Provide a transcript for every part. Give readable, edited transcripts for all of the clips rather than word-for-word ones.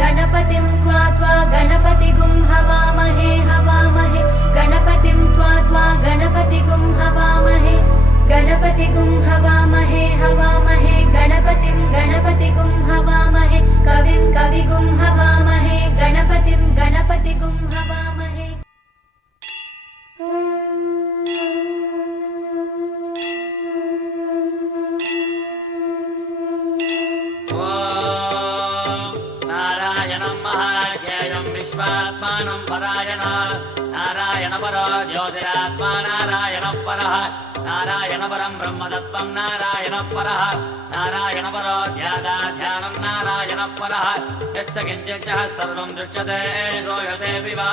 गणपतिं त्वा गणपतिगुं हवामहे हवामहे गणपतिं त्वा गणपतिगुं हवामहे गणपतिगुं हवामहे हवामहे गणपतिगुं हवामहे कविं कविगुं हवामहे गणपतिगुं हवामहे। विश्वात्मानं परायण नारायण परो ज्योतिरात्मा नारायण परः नारायण परं ब्रह्मतत्त्वं नारायण परः नारायण परो ध्यानं नारायण परः यश्च किञ्चित् सर्वं दृश्यते श्रूयते विवा।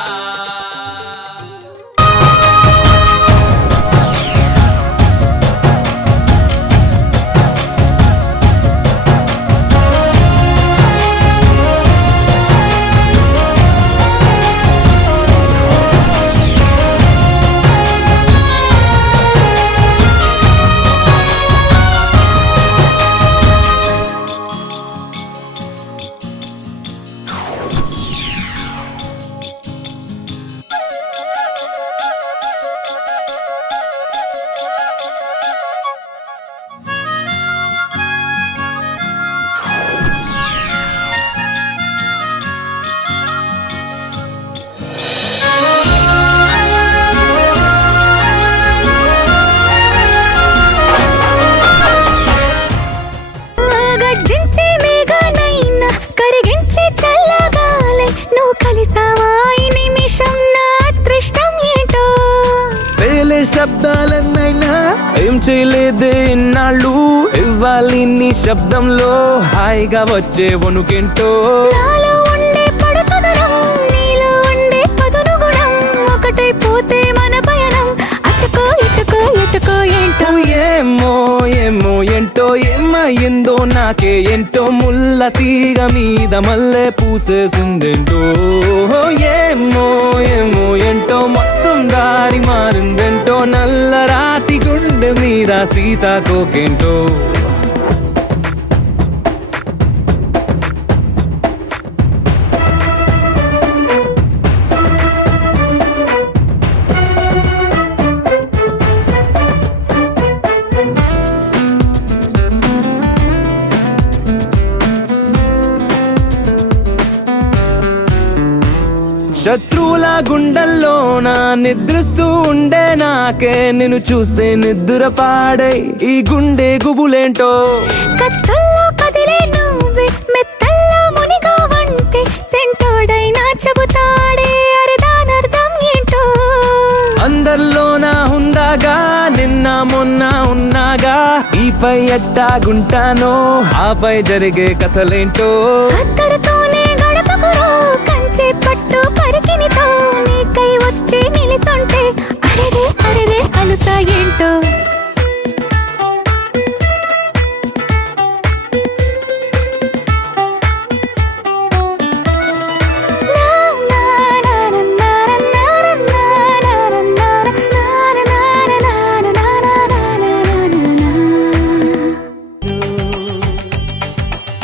శబ్దాలన్నైనా ఏం చేయలేదే ఇన్నాళ్ళు ఇవ్వాలి నీ శబ్దంలో హాయిగా వచ్చే వణుకేంటో నాలో ఉండే పడుచుదనం నీలో ఉండే పదును గుణం ఒకటైపోతే మన పయనం అటుకో ఇటుకో ఎటుకో ఏంటో ఏమో ఏమో ఏంటో ఏమయ్యిందో నాకే ఏంటో ముల్ల తీగ మీద మల్లె పూసేసిందేంటో ఏమో ఏమో ఏంటో మొత్తం దారి మారిందేంటో నల్ల రాతి గుండె మీద సీతాకోకేంటో శత్రువుల గుండెల్లోన నిద్రిస్తూ ఉండే నాకే నిన్ను చూస్తే నిద్ర పాడై ఈ గుండె గుబులేంటో కత్తుల్లో కదిలే నువ్వే మెత్తల్లో మునిగా వంటే చెంటోడైనా చెబుతాడే అరదానర్థం ఏంటో అందరిలోన ఉందాగా నిన్న మొన్న ఉన్నాగా ఈపై ఎట్టాగుంటానో ఆపై జరిగే కథలేంటో అక్కడితోనే గడపకురో కంచె పట్టు పరికినితో నీకై వచ్చి నిలిచుంటే అరెరే అరెరే అలుసా ఏంటో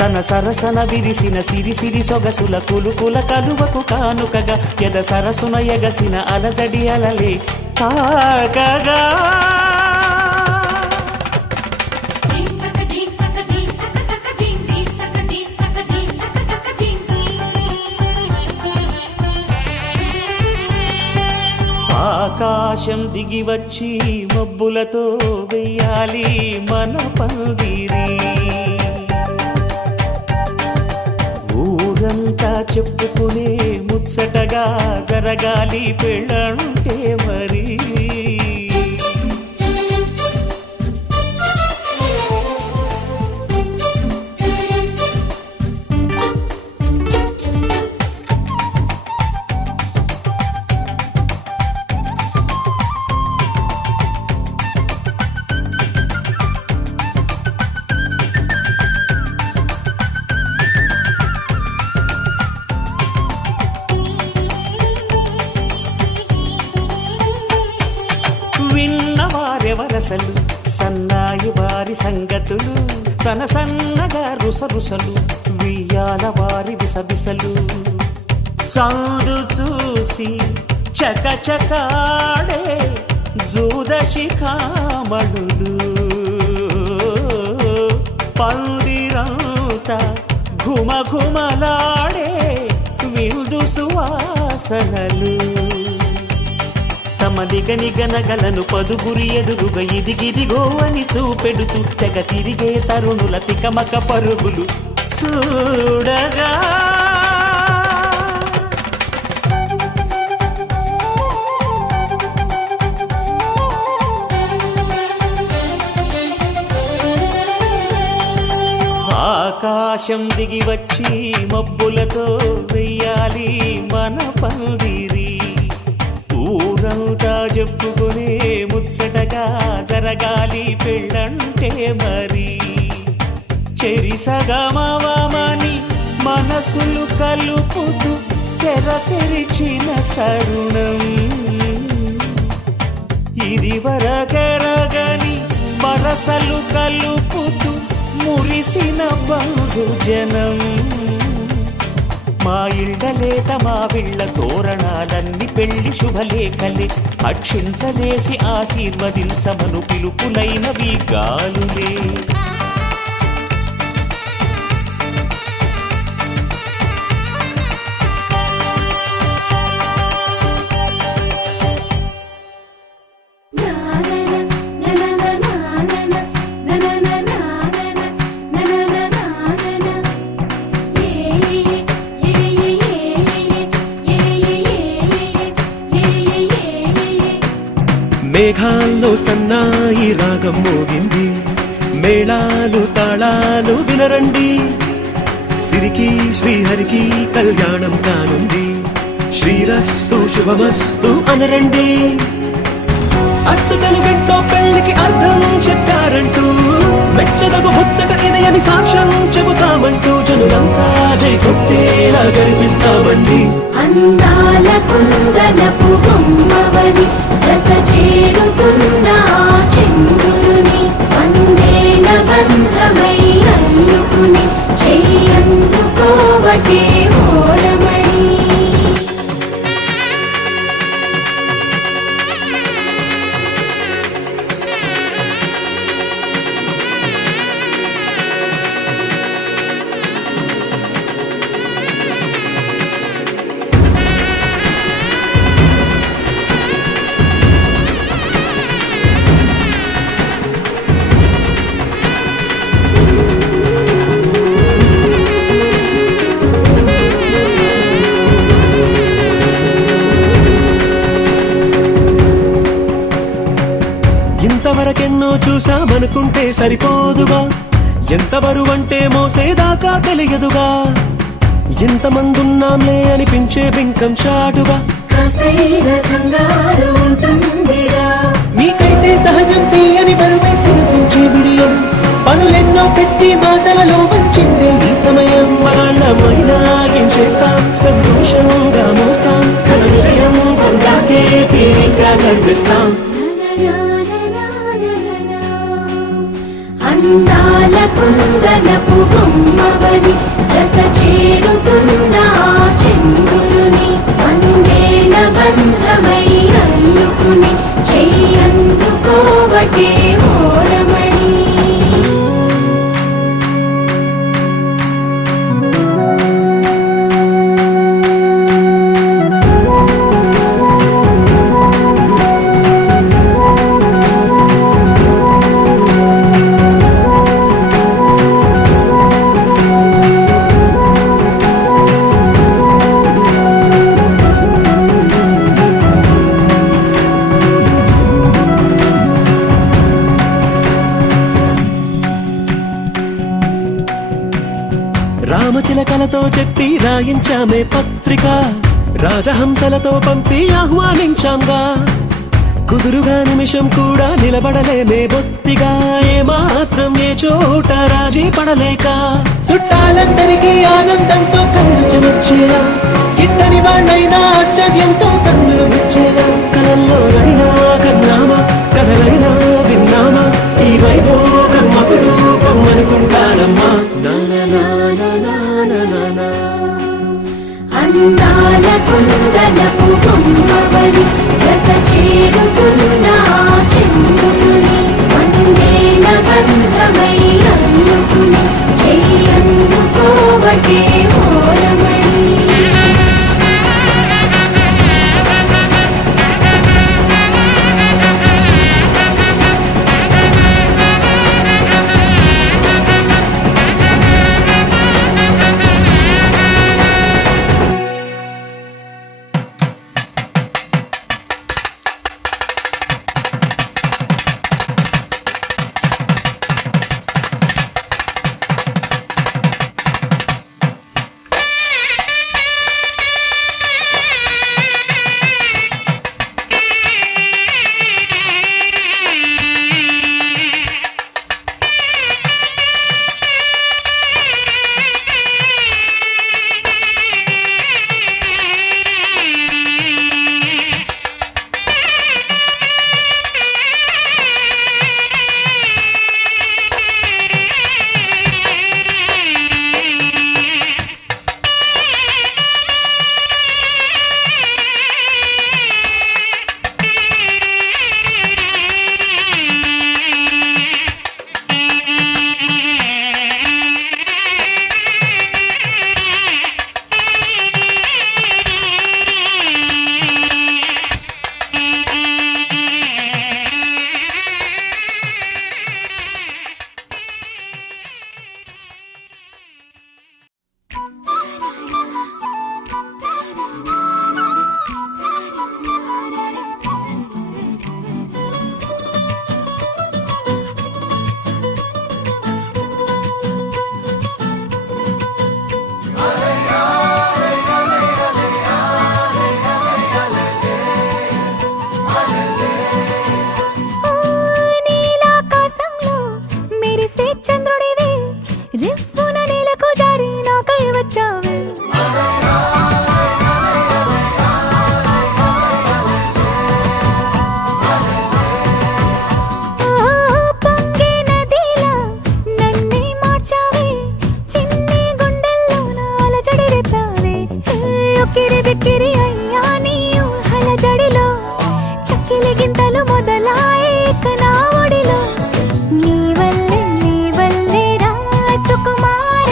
తన సరసన విరిసిన సిరిసిరి సొగసుల కులుకుల కలువకు కానుకగా ఎద సరసున ఎగసిన అలజడి అలలే తాకగా ఆకాశం దిగి వచ్చి మబ్బులతో వెయ్యాలి మన పందిరి ఊరంతా చెప్పుకునే ముచ్చటగా జరగాలి పెళ్ళంటే మరి సిసలు సన్నాయి వారి సంగతులు సనసన్నగా రుసరుసలు వియ్యాల వారి విసవిసలు సౌదు చూసి చకచకాడే జూదశిఖామణులు పందిరంతా ఘుమఘుమలాడే విందు సువాసనలు తమ నిగనిగనగలను పదుగురి ఎదురుగా ఇదిగిదిగో అని చూపెడుతూ తెగ తిరిగే తరుణుల తికమక పరుగులు చూడగా ఆకాశం దిగి వచ్చి మబ్బులతో వెయ్యాలి మన పందిరి ఊరంతా చెప్పుకునే ముచ్చటగా జరగాలి పెళ్ళంటే మరి చెరిసగమని మనసులు కలుపుతూ తెర తెరిచిన తరుణం ఇది వరగరగని వరసలు కలుపుతూ మురిసిన బంధుజనం మా ఇళ్ళలేత మా విళ్ళ తోరణాలన్నీ పెళ్లి శుభలేఖలే అక్షింతలేసి ఆశీర్వదించమను పిలుపులైనవి గాలులే మేఘాల్లో సన్నాయి రాగం మోగింది మేళాలు తాళాలు వినరండి సిరికి శ్రీహరికి కళ్యాణం కానుంది శ్రీరస్తు శుభమస్తు అనరండి అచ్చతలు గంటో పెళ్లికి అర్థం చెప్పారంటూ మెచ్చదగు ముచ్చట ఇది అని సాక్ష్యం చెబుతామంటూ జనులంతా జై కొట్టేలా జరిపిస్తామండి అందాల కుందనపు బొమ్మవని జత చేరుతున్న చంద్రుని వందేల బంధమై అల్లుకుని చెయ్యందుకోవటే ఓరమణి ఇంతవరకెన్నో చూసామనుకుంటే సరిపోదుగా ఎంత బరువంటే మోసేదాకా తెలియదుగా ఎంతమందున్నాంలే అనిపించే బింకం చాటుగా మీకైతే సహజం తీయని బరువేసిన సూచే బిడియం పనులెన్నో పెట్టి మాటలలో వంచిందే ఈ సమయం వాళ్ళమైనా ఏం చేస్తాం సంతోషంగా మోస్తాం ఘన విజయం పొందాకే తీరిగ్గా కనిపిస్తాం అందాల కుందనపు బొమ్మవని జత చేరుతున్న చంద్రుని వందేల బంధమై అల్లుకుని చెయ్యందుకోవటే ఓరమణి రామచిలకలతో చెప్పి రాయించామే పత్రిక రాజహంసలతో పంపి ఆహ్వానించాంగా కుదురుగా నిమిషం కూడా నిలబడలేమే బొత్తిగా ఏమాత్రం ఏ చోట రాజీ పడలేక చుట్టాలందరికీ ఆనందంతో కళ్ళు చెమర్చేలా గిట్టని వాళ్ళైనా ఆశ్చర్యంతో కన్నులు విచ్చేలా కలల్లోనైనా కన్నామా కథలైనా విన్నా రిఫ్ఫున నేలకు జారి నాకై వచ్చావే పొంగే నదిలా నన్నే మార్చావే చిన్ని గుండెల్లోన అలజడి రేపావే ఉక్కిరి బిక్కిరి అయ్యా నీ ఊహల జడిలో చక్కిలి గింతలు మొదలాయే ఇక నా ఒడిలో నీ వల్లే రా సుకుమార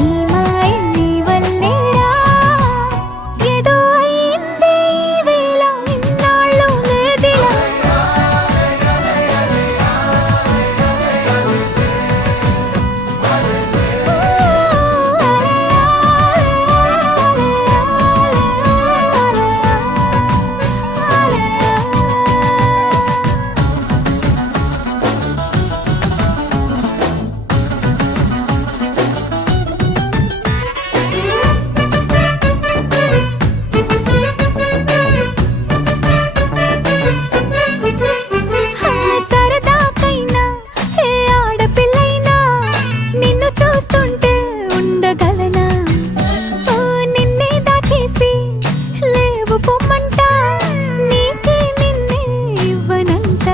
ఈ మాయ నీ వల్లే రా ఏదో అయిందే ఈ వేళ ఇన్నాళ్ళు లేదిలా సరదాకైనా ఏ ఆడపిల్లైనా నిన్ను చూస్తుంటే ఉండగలనా నిన్నే దాచేసి లేవు పొమ్మంట నీకే నిన్నే ఇవ్వనంట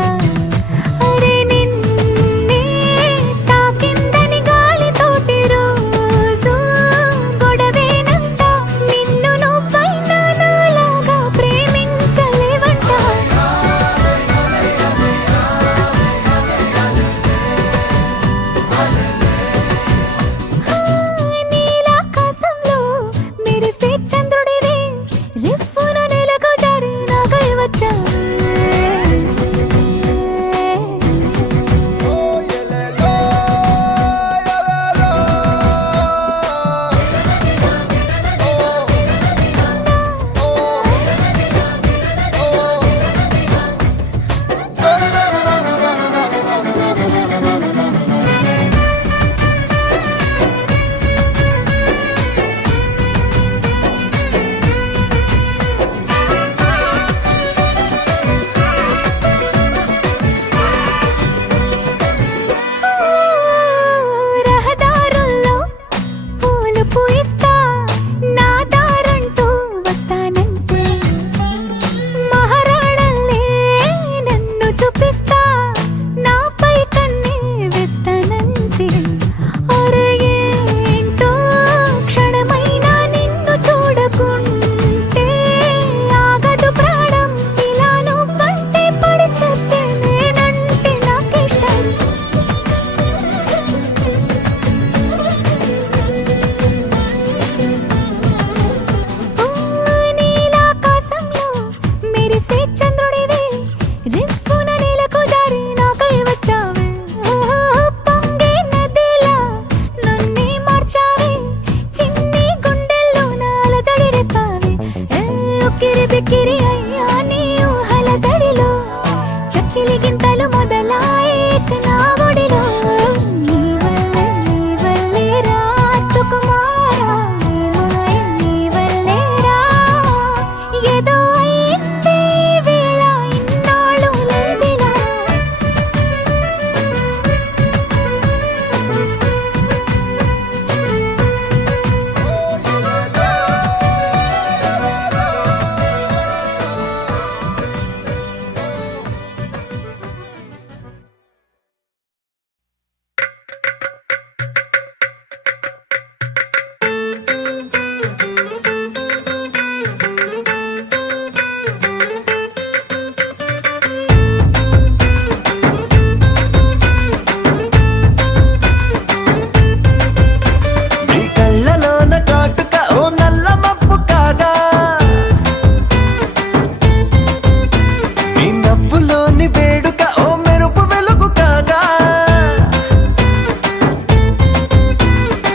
అరే నిన్నే తాకిందని గాలితోటి రోజు గొడవేనంట నిన్ను నువ్వైనా నాలాగా ప్రేమించలేవంట నీలాకాశంలో మెరిసే చంద్రుడివే రిఫ్ఫున నేలకు జారి నాకై వచ్చావే రహదారుల్లో పూలు పూయిస్తా నా దారంటూ వస్తానంటే మహారాణల్లే నన్ను చూపిస్తా నాపై కన్నే వేస్తానంటే అరే ఏంటో క్షణమైనా నిన్ను చూడకుంటే ఆగదు ప్రాణం ఇలా నువ్వంటే పడి చచ్చే నేనంటే నాకిష్టం నీలాకాశంలో మెరిసే చంద్రుడివే రిఫ్ఫున నేలకు జారి నాకై వచ్చావే పొంగే నదిలా నన్నే మార్చావే చిన్ని గుండెల్లోన అలజడి రేపావే ఉక్కిరి బిక్కిరి అయ్యా నీ ఊహల జడిలో చక్కిలి గింతలు మొదలాయే ఇక నా ఒడిలో నీ వల్లే రా సుకుమార ఈ మాయ నీ వల్లే రా ఏదో అయిందే ఈ వేళ ఇన్నాళ్ళు లేదిలా నీ కళ్ళలోన కాటుక ఓ నల్ల మబ్బు కాగా నీ నవ్వులోని వేడుక ఓ మెరుపు వెలుగు కాగా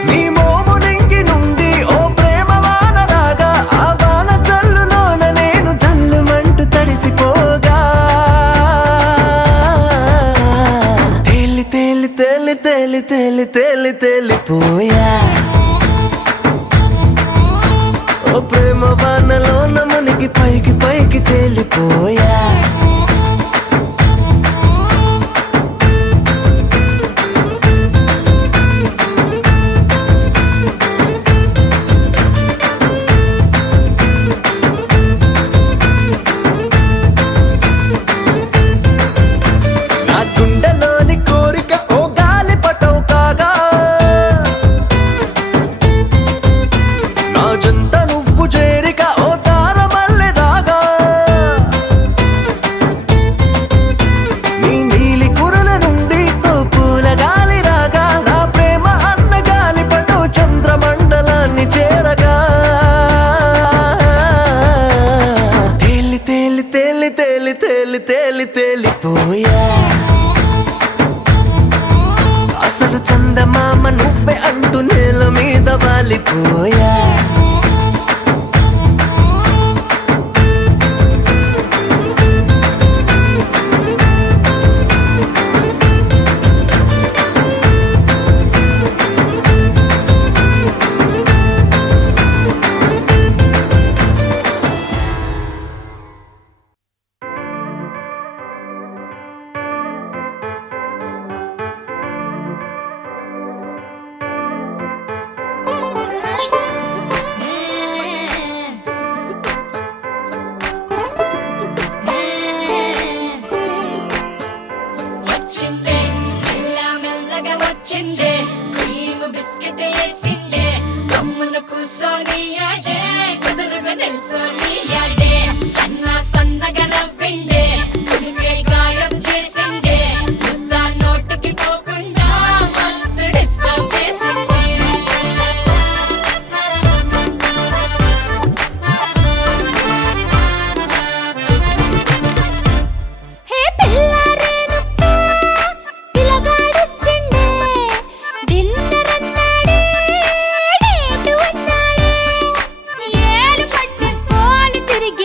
నీ మోము నింగి నుండి ఓ ప్రేమ వాన రాగా ఆ వాన జల్లులోన నేను జల్లుమంటూ తడిసిపోగా తేలి తేలి తేలి తేలి తేలి తేలి తేలిపోయా ఓ ప్రేమ వానలోన మునిగి పైకి పైకి తేలిపోయా బిస్కెట్ వేసిండే గమ్మున కూసోని ఆడే కుదురుగా నిల్సోని ఆడే సన్నగా నవ్విండే కుడికే గాయం చేసిండే ముద్ద నోటికి పోకుండా మస్తు డిస్టర్బ్ చేసిండే హే పిల్లారేనప్ప పిల్లగాడొచ్చిండే డిన్నర్ అన్నాడే డేటు అన్నాడే ఏలు పట్టుకొని తిరిగి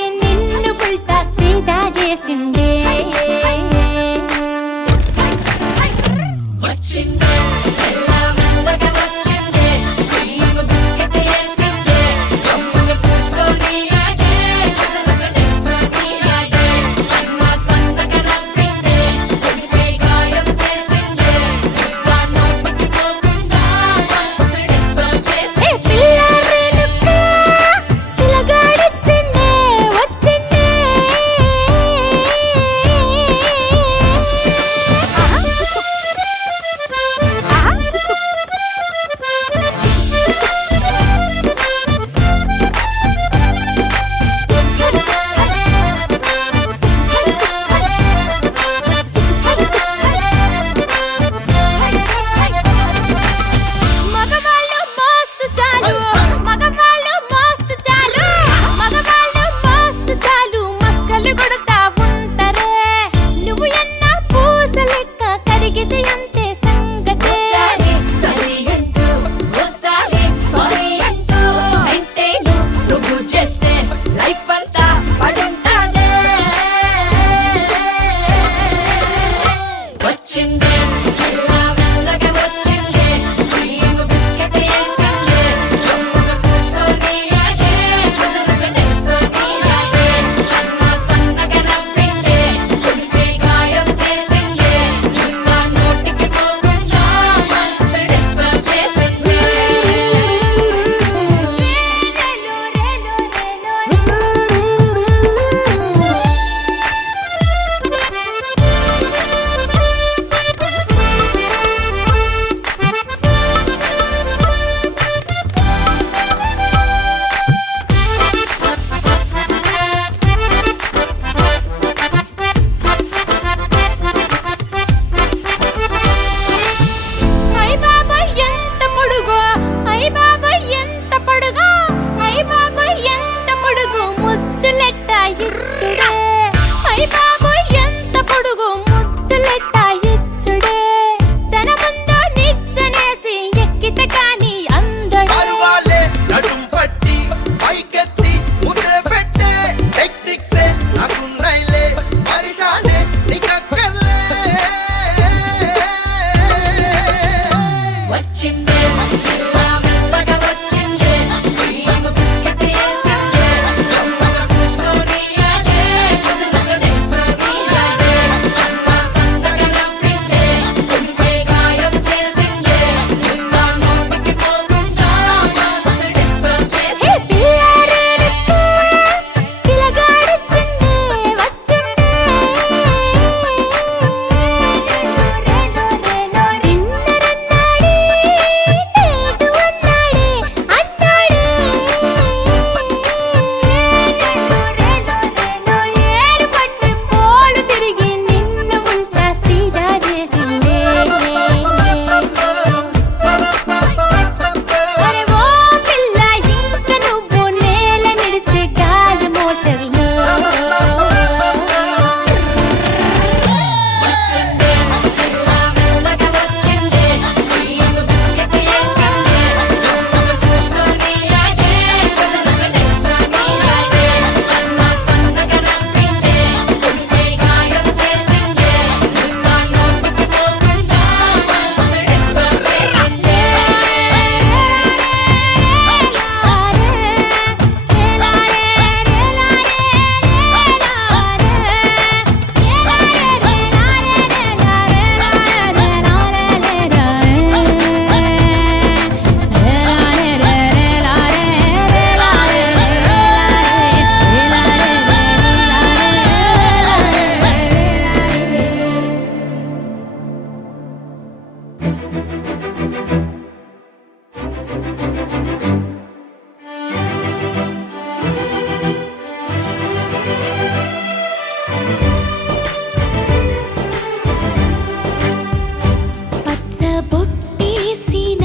పచ్చబొట్టేసిన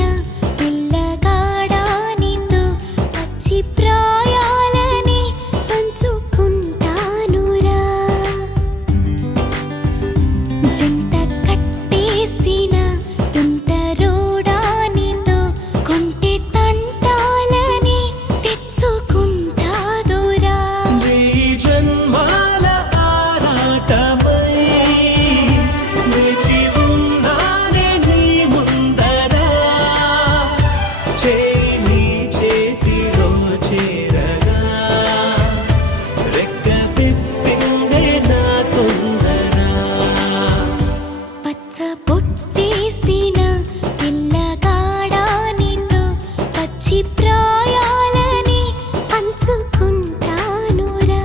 పిల్లగాడానితో పచ్చి ప్రాయాలని పంచుకుంటానురా జంట కట్టేసిన తుంటరోడానితో కొంటె తంటాలని తెచ్చుకుంటాదురా వెయ్యి జన్మాల ఆరాటమై వేచి ఉన్నానే నీ ముందర చేయి నీ చేతిలో చేరగా రెక్క తిప్పిందే నా తొందర పచ్చబొట్టేసిన పిల్లగాడానితో పచ్చి ప్రాయాలని పంచుకుంటానురా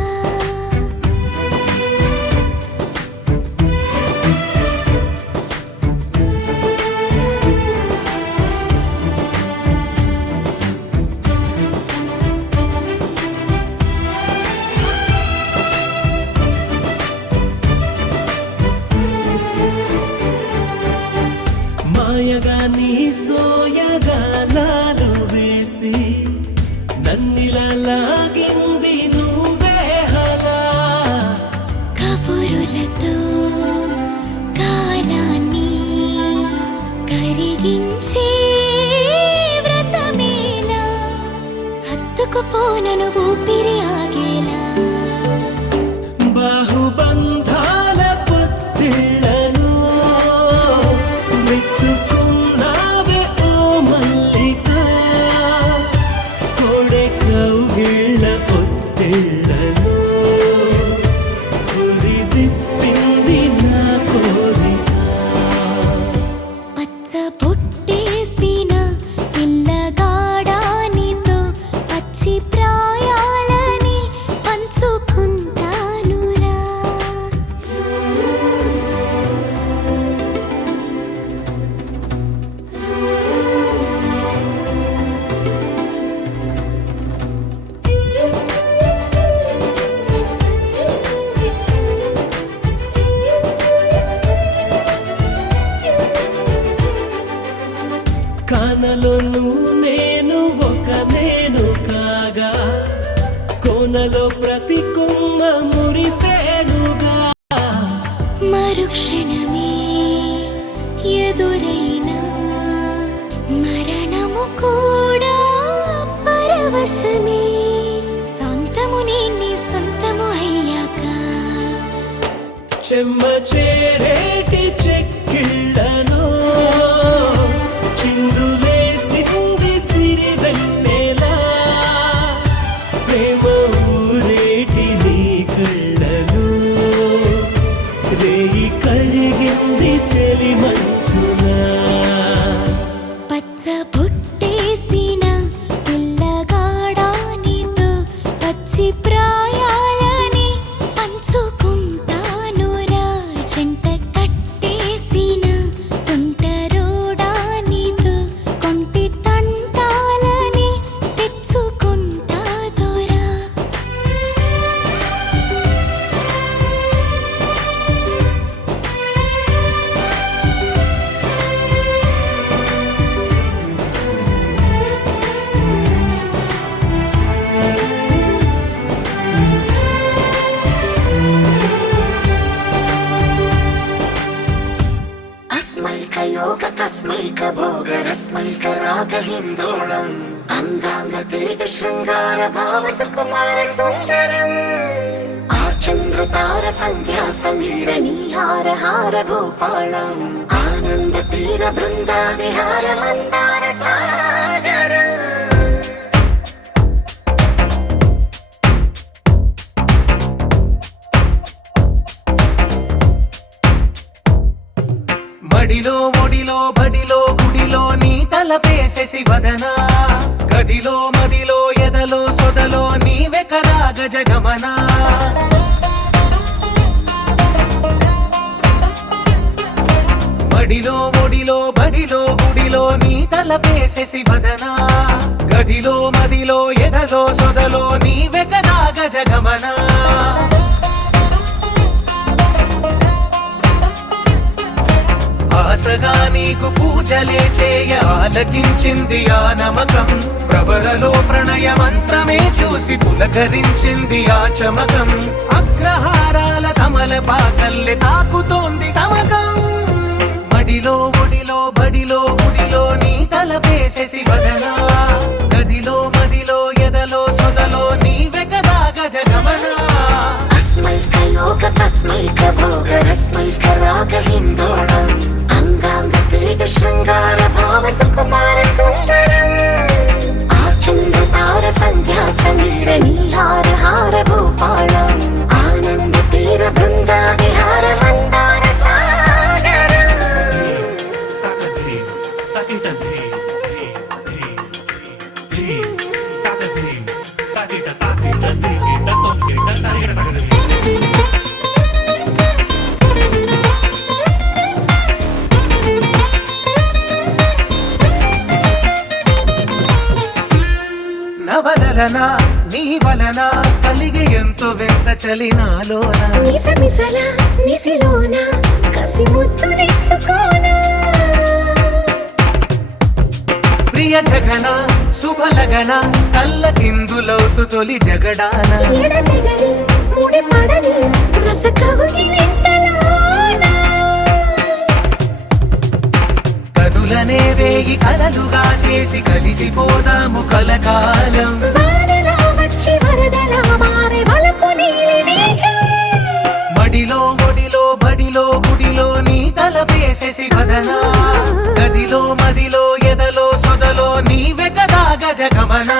మాయగా నీ సోయగానాలు వేసి నన్నిలా లాగింది నువ్వే హలా కబురులతో కాలాన్ని కరిగించే వ్రతమేలా హత్తుకుపోనను ఊపిరి ఆగేలా బాహుబంధాల పొత్తిళ్లను మెచ్చుకున్నావే ఓ మల్లిక కోడె కౌగిళ్ళ పొత్తిళ్లను గురి విప్పింది నా కోరిక పచ్చబొట్టేసిన పిల్లగాడానితో పచ్చి ప్రాయాలని పంచుకుంటానురా కానలోను నేను ఒక నేను కాగా కోనలో ప్రతి కొమ్మ మురిసేనుగా మరుక్షణమే ఎదురైనా మరణము కూడా పరవశమే సొంతము నీ సొంతము అయ్యాక చెమ్మ చేరేటి చెక్కిళ్ళను చిందులేసింది సిరి వెన్నెలా ప్రేమ ఊరేటి నీ కళ్ళను రేయి కరిగింది తెలి మంచులా పచ్చబొట్టేసిన పిల్లగాడానితో పచ్చి ప్రాయాలని పంచుకుంటానురా జంట కట్టేసిన తుంటరోడానితో కొంటి తంటాలని తెచ్చుకుంటాదురా अस्मैकयोग तस्मैक भोग रस्मैक राग हिन्दोळम् अङ्गाङ्ग तेज शृङ्गार भाव सुकुमार सुन्दरम् आचन्द्र तार सन्ध्या समीर नीहार हार भूपालम् आनन्द तीर बृन्द विहार मन्दार सागरम् మడిలో ఒడిలో బడిలో గుడిలో నీ తలపేసేసి వదనా గదిలో మదిలో ఎదలో సొదలో నీవే కదా గజగమనా మడిలో ఒడిలో బడిలో గుడిలో నీ తలపేసేసి వదనా గదిలో మదిలో ఎదలో సొదలో నీ వెకనాగ జగమనా ఆశగా నీకు పూజలే చేయ ఆలకించింది ఆ నమకం ప్రవరలో ప్రణయ మంత్రమే చూసి పులకరించింది ఆ చమకం అగ్రహారాల కమల పాకల్లె తాకుతోంది తమకం మడిలో ఒడిలో బడిలో గుడిలో నీ తలపేసేసి వదనా గదిలో మదిలో ఎదలో సొదలో నీ వెకదాగ జగమనా अस्मैकयोग तस्मैकभोगरस्मैकरागहिन्दोळम् अङ्गाङ्गतेज शृङ्गार भाव सुकुमार सुन्दरम् आचन्द्रतार सन्ध्या समीर नीहार हार भूपालम् आनन्द तीर बृन्दा विहार मन्दार सागरम् నవలన నీ వలన కలిగి ఎంతో వింత చలినాలోన మిసమిసల నిసిలోన కసి ముద్దు తెచ్చుకోనా ప్రియ జగన శుభలగన కళ్ళ కిందులవుతు తొలి జగడాన ఎడతెగని ముడి పడని రసకవుని నింటలోన కనులనే వేయి కలలుగా చేసి కలిసిపోదాము కలకాలం వానలా వచ్చి వరదలా మారే వలపు నీలి మేఘం మడిలో ఒడిలో బడిలో గుడిలో నీ తలపేసేసి వదనా గదిలో మదిలో ఎదలో సొదలో నీ వెకదాగ జగమనా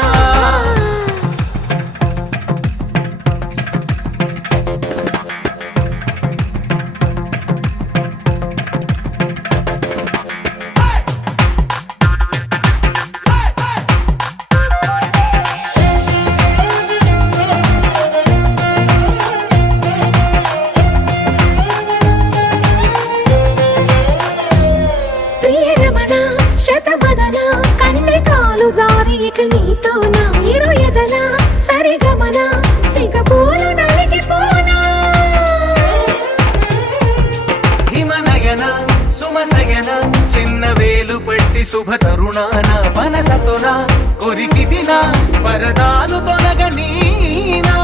ప్రియరమణ శతబదన కన్నె కాలు జారి ఇక నీతో నా ఇరు ఎదల సరిగమన సిగపూలు నలిగిపోనా హిమనయన సుమసయన చిన్న వేలు పెట్టి శుభ తరుణాన మనసతోన కొరికి దిన వరదాలు తొలగనీనా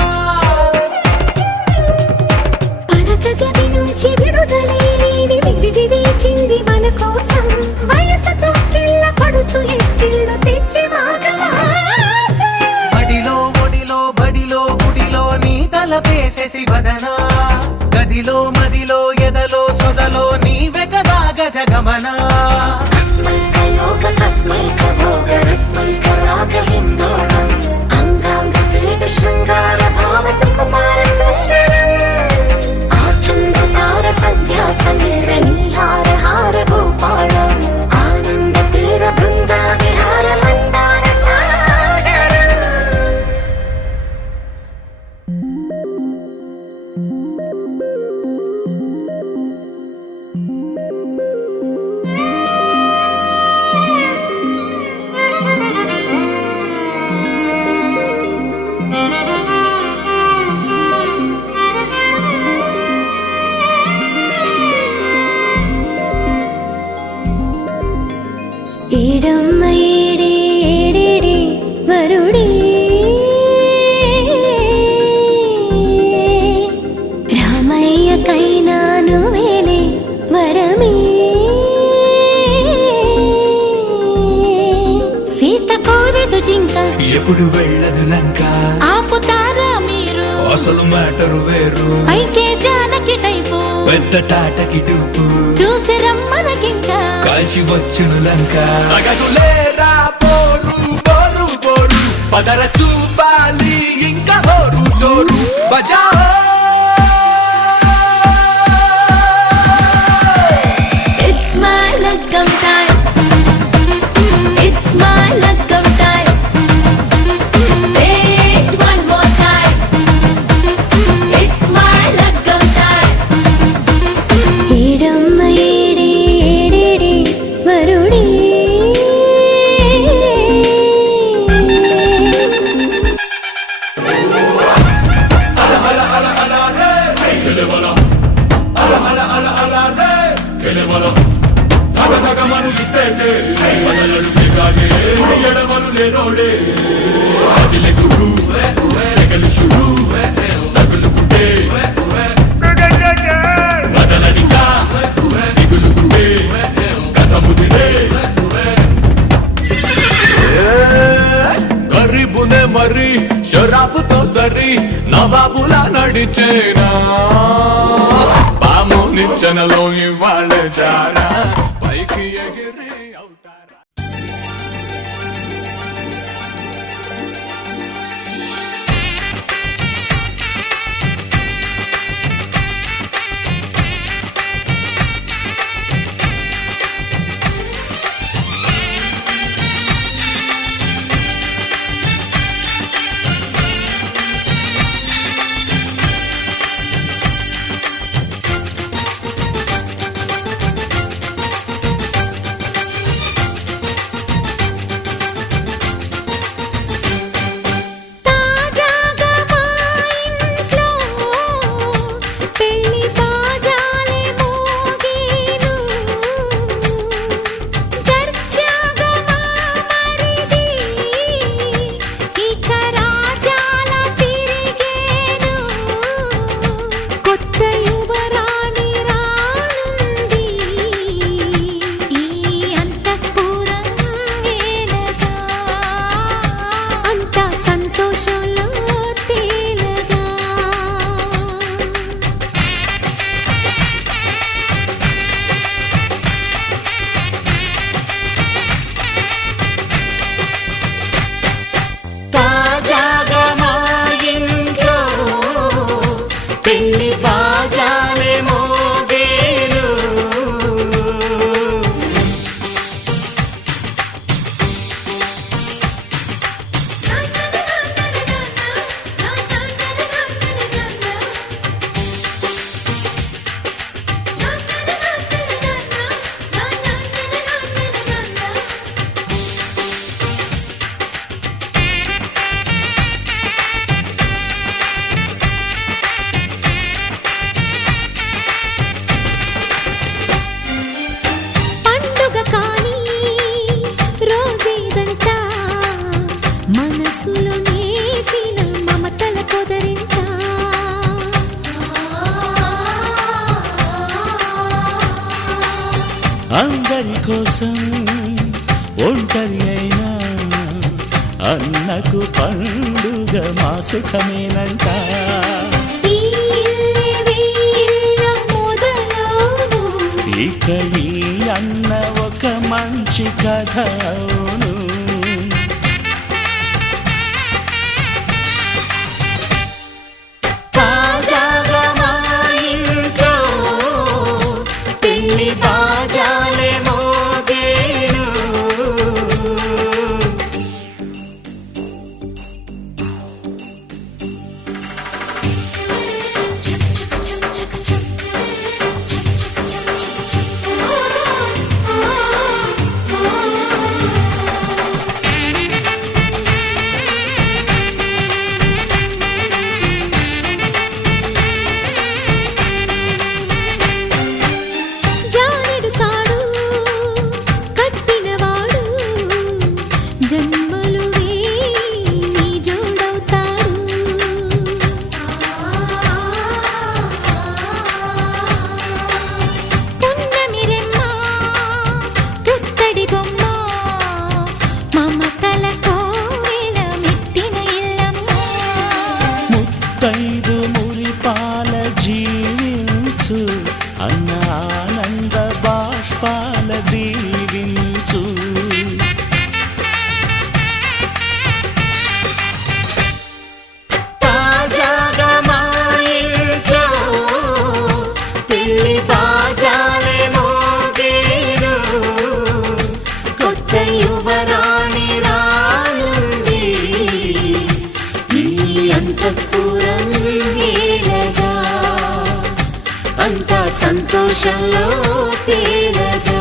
పడక గది నుంచి విడుదలేని విడిది వేచింది మన కోసం వయసుతో కిళ్ళ పడుచు ఎక్కిళ్ళు తెచ్చి మాఘమాసం మడిలో ఒడిలో బడిలో గుడిలో నీ తలపేసేసి వదనా గదిలో మదిలో ఎదలో సొదలో నీ వెకదాగ జగమనా अस्मैकयोग तस्मैकभोगरस्मैकरागहिन्दोळम् अङ्गाङ्गतेज शृङ्गार भाव सुकुमार सुन्दरम् आचन्द्रतार सन्ध्या समीर नीहार हार भूपालम् आनन्द तीर बृन्दा विहार मन्दार सागरम् ఏడమ్మ ఏడే ఏడేడే వరుడే రామయ్య కైనాను వేలే వరమే సీత కోరదు జింక ఎప్పుడు వెళ్ళదు లంక ఆపుతారా మీరు అసలు మ్యాటర్ వేరు పైకే జానకి టైపు పెద్ద టాటకి టూపు చూసి రమ్మనకింకా కాల్చి వచ్చును లంక అగదులేరా పోరు పోరు పోరు పదర చూపాలి ఇంకా హోరు జోరు బజా It's my లగ్గం time. It's my లగ్గం time. Say it one more time. It's my లగ్గం time. ఏడమ్మ ఏడే ఏడే లేనోడే కదిలే గురు సెగలు షురు తగులుకుంటే వదలనిగా దిగులుకుంటే కథ ముదిరే గరీబునే మరి షరాబుతో సరి నవాబులా నడిచేనా పాము నిచ్చెనలో ఇవాళ జారా పైకి ఎగిరి అవుతారా తాజాగా మా ఇంట్లో పెళ్లి బాజాలే మోగేను దర్జాగా మా మరిది ఇక రాజాల తిరిగేను కొత్త యువరాణి రానుంది ఈ అంతఃపురం ఏలగా అంతా సంతోషంలో తేలగా తాజాగా మా ఇంట్లో పెళ్లి బాజాలే మోగేను పండుగ కాని రోజేదంట మనసులో నేసిన మమతల పొదరింట అందరి కోసం ఒంటరి అయినా అన్నకు పండుగ మా సుఖమేనంట ఈ ఇల్లే వీళ్ళ మొదలవును ఇక ఈ అన్న ఒక మంచి కథ అవును తాజాగా మా ఇంట్లో పెళ్లి బాజాలే మోగేను జానెడు తాడు కట్టినవాడు జన్మలు వేయి జోడవుతాడు పున్నమి రెమ్మ పుత్తడి బొమ్మ మమతల కోవెల మెట్టిన ఇల్లమ్మ ముత్తైదు మురిపాల జీవించు అన్న ఆనంద బాష్పాల దీవించు తాజాగా మా ఇంట్లో పెళ్లి బాజాలే మోగేను కొత్త యువరాణి రానుంది ఈ అంతఃపురం ఏలగా అంతా సంతోషంలో తేలగా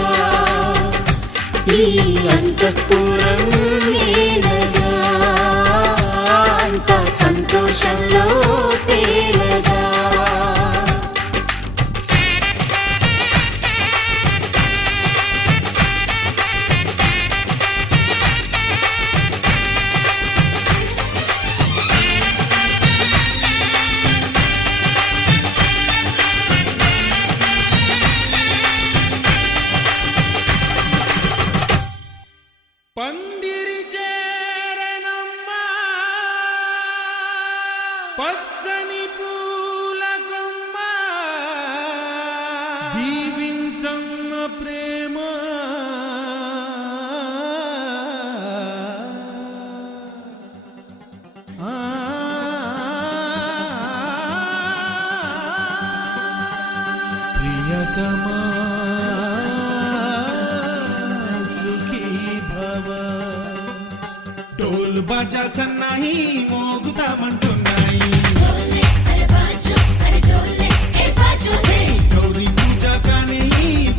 ఈ అంతఃపురం ఏలగా అంతా సంతోషంలో తేలగా. పచ్చని పూల కొమ్మ దీవించన్న ప్రేమ ప్రియతమా సుఖీ భవ ढोल बाजा सन्नाही మోగుతామంటున్నాయి డోలే అరే బాజో అరే డోలే ఏ బాజో రే గౌరీ పూజ కానీ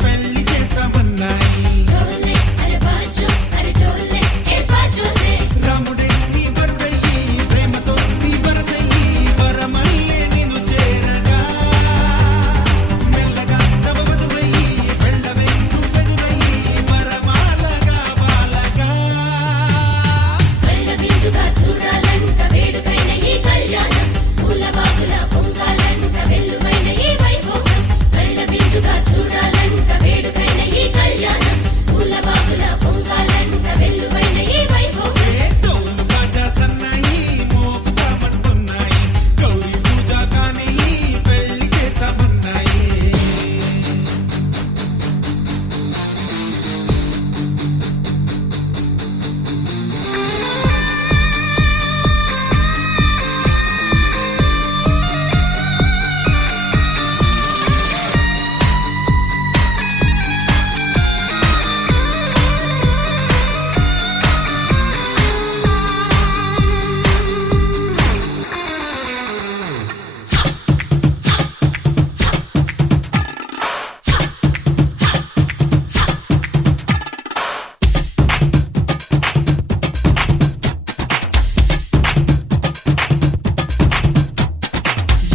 పెళ్లి చేస్తామన్నాయి డోలే అరే బాజో అరే డోలే ఏ బాజో రే రాముడే నీ వరుడయ్యి ప్రేమతో నీ వరసయ్యి వరమల్లే నిన్ను చేరగా మెల్లగా తమ వధువయ్యి వెళ్ళవే నువ్వెదురయ్యి వరమాలగా బాలగా కళ్ళ విందుగా చూడాలంట వేడుకైన ఈ కళ్యాణం పూల బాగుల పొంగాలంట వెల్లువైన ఈ వైభోగం కళ్ళ విందుగా చూడాలంట వేడుకైన ఈ కళ్యాణం పూల బాగుల పొంగాలంట వెల్లువైన ఈ వైభోగం ढोल बाजा सन्नाही మోగుతామంటున్నాయి గౌరీ పూజ కానీ పెళ్లి చేస్తామన్నాయి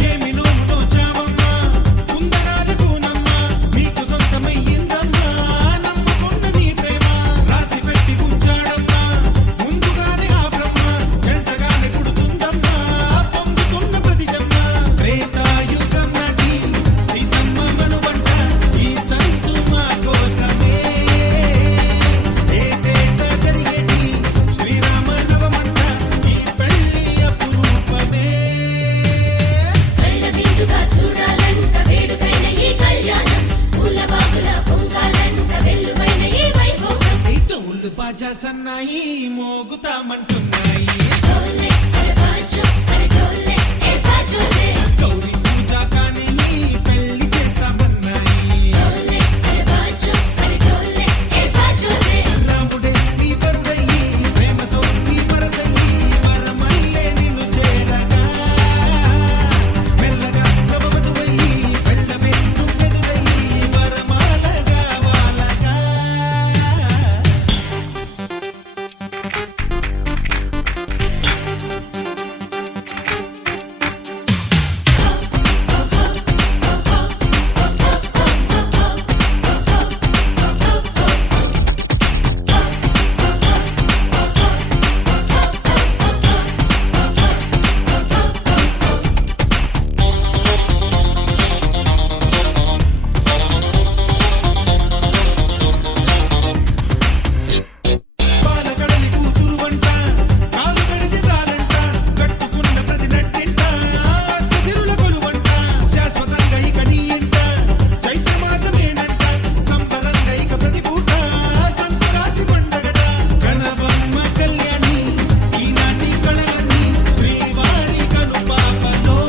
ఏమి నోమునో చావమ్మా కుందనాలకు నమ్మ నీకు సొంతమయ్యిందమ్మా నమ్ముకున్న నీ ప్రేమ రాసి పెట్టి ఉంచాడమ్మా ముందుగానే ఆ బ్రహ్మ జంటగానే పుడుతుందమ్మా పొందుతున్న ప్రతి జన్మ త్రేతాయుగం నాటి సీతమ్మ మనువంట ఈ తంతు మా కోసమే ఏటేటా జరిగేటి శ్రీరామ నవమంట ఈ పెళ్లి అపురూపమే కళ్ళ విందుగా చూడాలంట వేడుకైన ఈ కళ్యాణం పూల బాగుల పొంగాలంట వెల్లువైన ఈ వైభోగం ढोल बाजा सन्नाही మోగుతామంటున్నాయి డోలే అరే బాజో అరే డోలే ఏ బాజో రే గౌరీ పూజ కానీ పెళ్లి చేస్తామన్నాయి డోలే అరే బాజో అరే డోలే ఏ బాజో రే రాముడే నీ వరుడయ్యి ప్రేమతో నీ వరసయ్యి వరమల్లే నిన్ను చేరగా మెల్లగా తమ వధువయ్యి వెళ్ళవే నువ్వెదురయ్యి వరమాలగా వాలగా బాలకడలి కూతురు వంట కాలు పెడితే చాలంట కట్టుకున్న ప్రతి నట్టింట అష్ట సిరుల కొలువంట శాశ్వతంగా ఇక నీ ఇంట చైత్రమాసమేనంట సంబరంగా ఇక ప్రతి పూట సంకురాత్రి పండగట కనవమ్మ కళ్యాణి ఈనాటి కళలన్నీ శ్రీవారి కనుపాపలో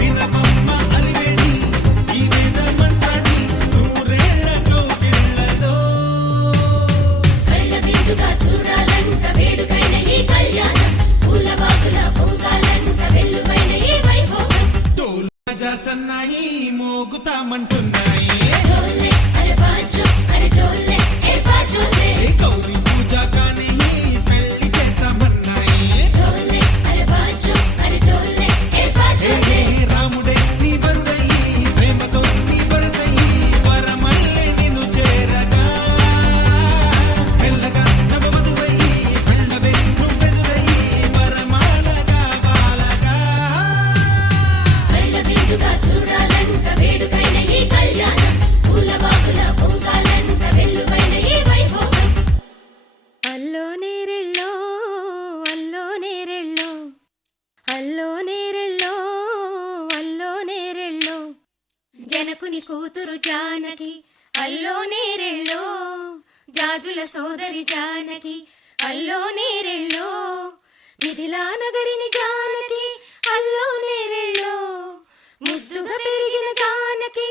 వినవమ్మ అలివేణి ఈ వేద మంత్రాన్ని నూరేళ్ల కౌగిళ్లలో కళ్ళ విందుగా చూడాలంట వేడుకైన ఈ కళ్యాణం పూల బాగుల పొంగాలంట వెల్లువైన ఈ వైభోగం ढोल बाजा सन्नाही మోగుతామంటున్నాయి డోలే అరే బాజో అరే డోలే ఏ బాజో రే గౌరీ పూజ కానీ పెళ్లి చేస్తామన్నాయి డోలే అరే బాజో అరే డోలే ఏ బాజో రే రాముడే నీ వరుడయ్యి ప్రేమతో నీ వరసయ్యి వరమల్లే నిన్ను చేరగా మెల్లగా నవ వధువయ్యి వెళ్ళవే నువ్వెదురయ్యి వరమాలగా బాలగా కళ్ళ విందుగా చూడాలంట వేడుకైన ఈ కళ్యాణం కూతురు జానకి అల్లో నేరెళ్ళో జాజుల సోదరి జానకి అల్లో నేరెళ్ళో మిథిలా నగరిని జానకి అల్లో నేరెళ్ళో ముద్దుగా పెరిగిన జానకి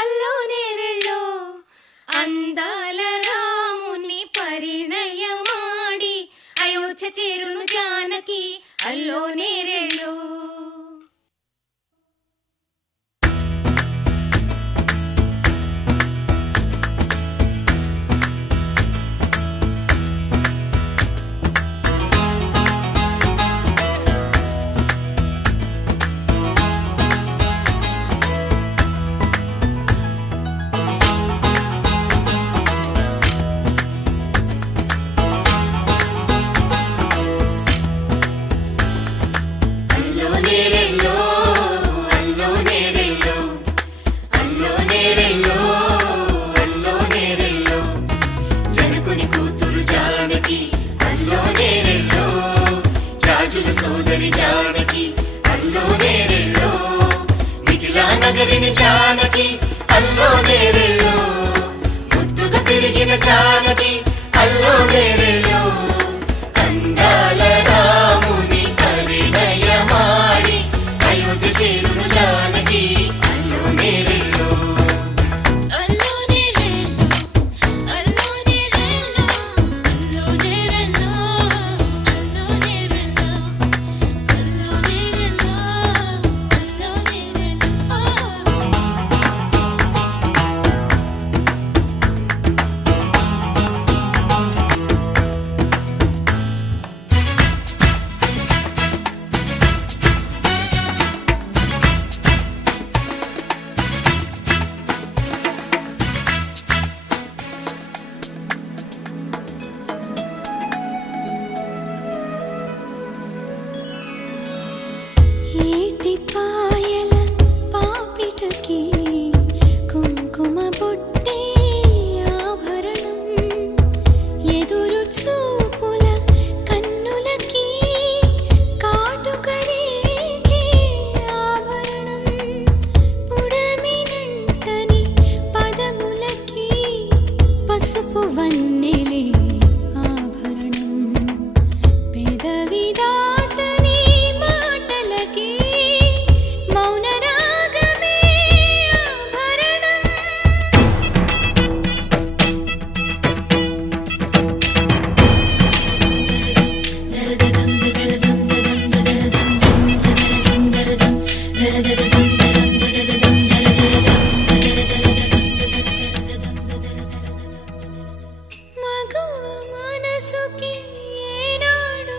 అల్లో నేరెళ్ళో అందాల రాముని పరిణయమాడి అయోధ్య చేరును జానకి అల్లో నేరెళ్ళో. సోదరి జానకి అల్లో నేరెళ్ళో మిథిలా నగరిని జానకి అల్లో నేరెళ్ళో ముద్దుగా పెరిగిన జానకి అల్లో నేరెళ్ళో అందాల రాముని పరిణయమాడి అయోధ్య చేరును జానకి అల్లో నేరెళ్ళో. అల్లో నేరెళ్ళో అల్లో నేరెళ్ళో అల్లో నేరెళ్ళో అల్లో నేరెళ్ళో అల్లో నేరెళ్ళో అల్లో నేరెళ్ళో. ఏటి పాయల పాపిటకి కుంకుమ బొట్టే ఆభరణం ఎదురు చూపుల కన్నులకి కాటుకరేగే ఆభరణం పుడమినంటని పదములకి పసుపు వన్నెలే ఆభరణం పెదవి దాటని మాటలకి మౌన రాగమే ఆభరణం. మగువ మనసుకి ఏనాడు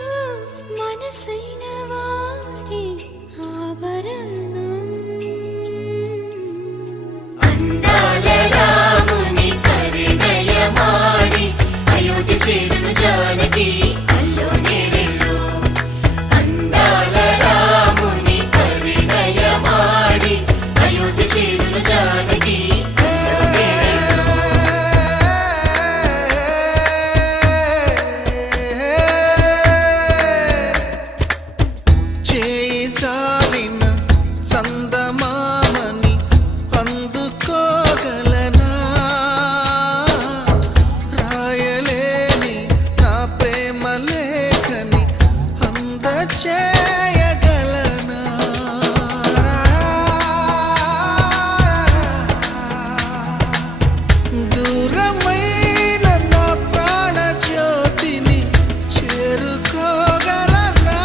మనసైన వాడే ఆభరణం. అందాల రాముని పరిణయమాడి అయోధ్య చేరును జానకి అల్లో నేరెళ్ళో అందాల రాముని పరిణయమాడి అయోధ్య చేరును జానకి అల్లో నేరెళ్ళో. చేయి చాలిన చందమామని అందుకోగలనా రాయలేని నా ప్రేమ లేఖని అందచేయగలనా దూరమైన నా ప్రాణ జ్యోతిని చేరుకోగలనా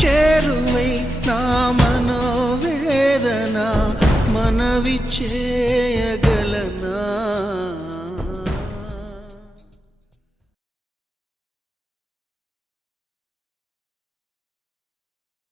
చేరువై నా మనోవేదన మనవి చేయగలనా